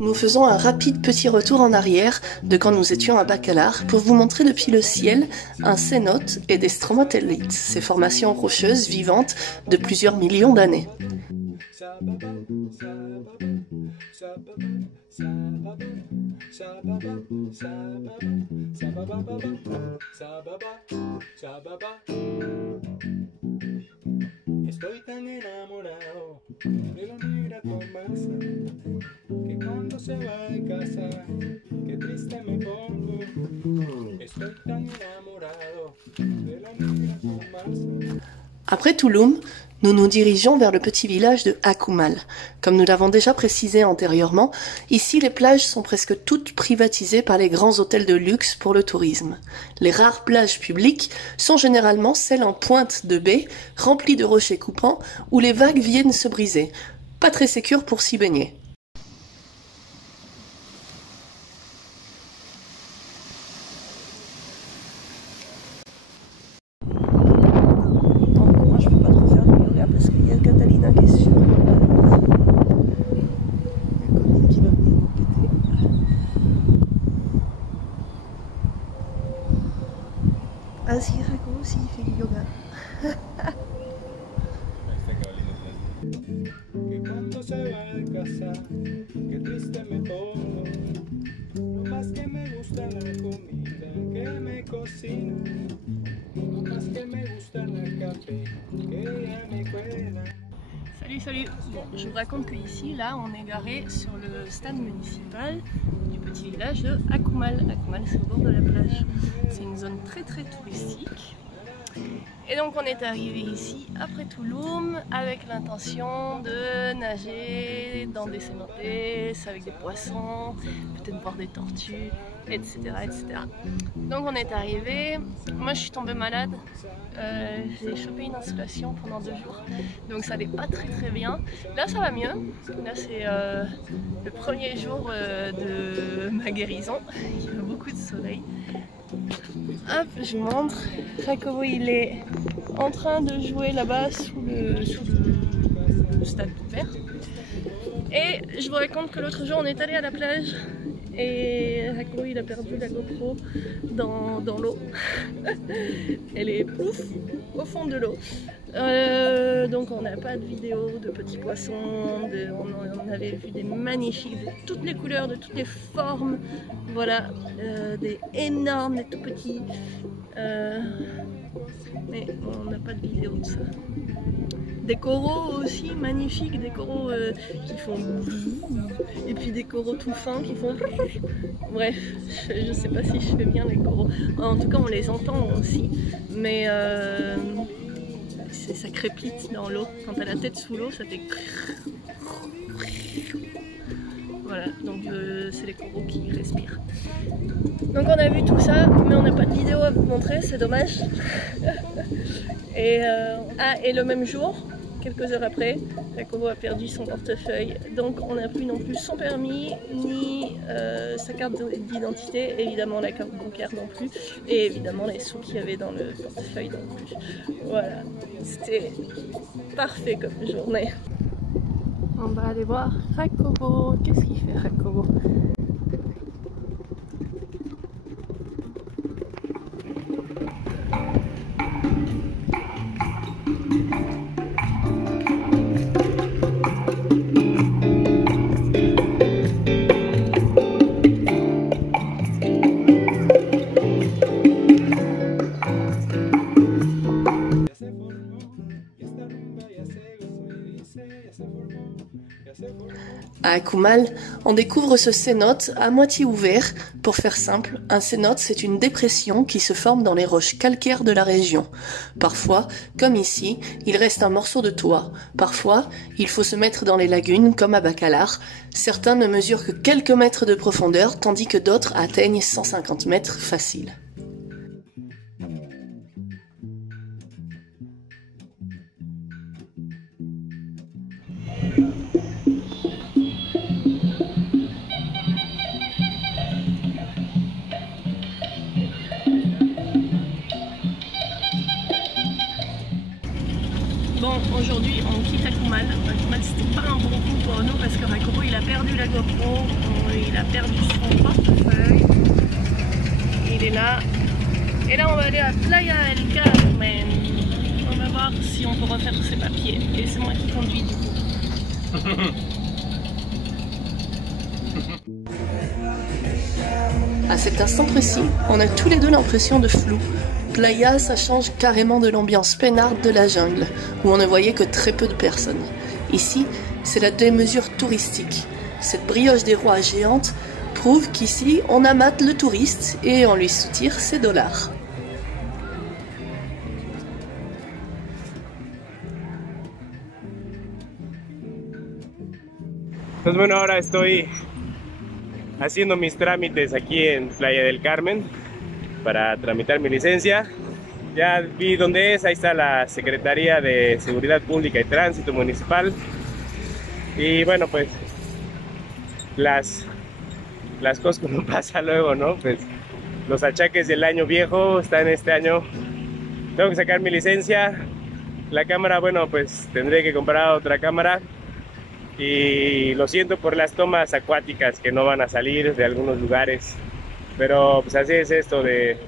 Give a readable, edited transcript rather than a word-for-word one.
Nous faisons un rapide petit retour en arrière de quand nous étions à Bacalar pour vous montrer depuis le ciel un cénote et des stromatolites, ces formations rocheuses vivantes de plusieurs millions d'années. Estoy tan enamorado de la negra Tomasa que cuando se va de casa, qué triste me pongo. Estoy tan enamorado de la negra Tomasa. Après Tulum, nous nous dirigeons vers le petit village de Akumal. Comme nous l'avons déjà précisé antérieurement, ici les plages sont presque toutes privatisées par les grands hôtels de luxe pour le tourisme. Les rares plages publiques sont généralement celles en pointe de baie, remplies de rochers coupants, où les vagues viennent se briser. Pas très sécure pour s'y baigner. Así Jacobo aussi il fait du yoga. Que cuando se va de casa, qué triste me pongo. Lo más que me gusta la comida que me cocina, lo más que me gusta la café que ella me cuela. Salut. Bon, je vous raconte que ici, là, on est garé sur le stade municipal du petit village de Akumal. Akumal, c'est au bord de la plage. C'est une zone très touristique. Et donc on est arrivé ici après Tulum avec l'intention de nager dans des cénotes avec des poissons, peut-être voir des tortues, etc. Donc on est arrivé, moi je suis tombée malade, j'ai chopé une installation pendant 2 jours, donc ça allait pas très bien. Là ça va mieux, là c'est le premier jour de ma guérison, il y a beaucoup de soleil. Hop, je vous montre. Jacobo il est en train de jouer là-bas sous le stade vert. Et je vous raconte que l'autre jour on est allé à la plage et Jacobo il a perdu la GoPro dans l'eau. Elle est plouf au fond de l'eau. Donc on n'a pas de vidéo de petits poissons, on avait vu des magnifiques, de toutes les couleurs, de toutes les formes, voilà, des énormes, des tout petits, mais on n'a pas de vidéo de ça. Des coraux aussi magnifiques, des coraux qui font et puis des coraux tout fins qui font bref, je sais pas si je fais bien les coraux, en tout cas on les entend aussi, mais ça crépite dans l'eau, quand t'as la tête sous l'eau ça fait voilà, donc c'est les coraux qui respirent. Donc on a vu tout ça, mais on n'a pas de vidéo à vous montrer, c'est dommage. Et le même jour, quelques heures après, Jacobo a perdu son portefeuille, donc on n'a plus non plus son permis, ni sa carte d'identité, évidemment la carte bancaire non plus, et évidemment les sous qu'il y avait dans le portefeuille non plus. Voilà, c'était parfait comme journée. On va aller voir Jacobo. Qu'est-ce qu'il fait Jacobo? À Akumal, on découvre ce cénote à moitié ouvert. Pour faire simple, un cénote c'est une dépression qui se forme dans les roches calcaires de la région. Parfois, comme ici, il reste un morceau de toit. Parfois, il faut se mettre dans les lagunes comme à Bacalar. Certains ne mesurent que quelques mètres de profondeur, tandis que d'autres atteignent 150 mètres faciles. Bon, aujourd'hui on quitte Akumal. Akumal c'était pas un bon coup pour nous parce que Rakoro il a perdu la GoPro, il a perdu son portefeuille. Il est là. Et là on va aller à Playa del Carmen. On va voir si on peut refaire ses papiers. Et c'est moi qui conduis du coup. À cet instant précis, on a tous les deux l'impression de flou. Playa, ça change carrément de l'ambiance peinarde de la jungle, où on ne voyait que très peu de personnes. Ici, c'est la démesure touristique. Cette brioche des rois géante prouve qu'ici, on amate le touriste et on lui soutire ses dollars. Pues bueno, ahora estoy haciendo mis trámites aquí en Playa del Carmen para tramitar mi licencia. Ya vi dónde es, ahí está la Secretaría de Seguridad Pública y Tránsito Municipal. Y bueno, pues las cosas como pasa luego, ¿no? Pues los achaques del año viejo están este año. Tengo que sacar mi licencia. La cámara, bueno, pues tendré que comprar otra cámara. Y lo siento por las tomas acuáticas que no van a salir de algunos lugares, pero pues así es esto de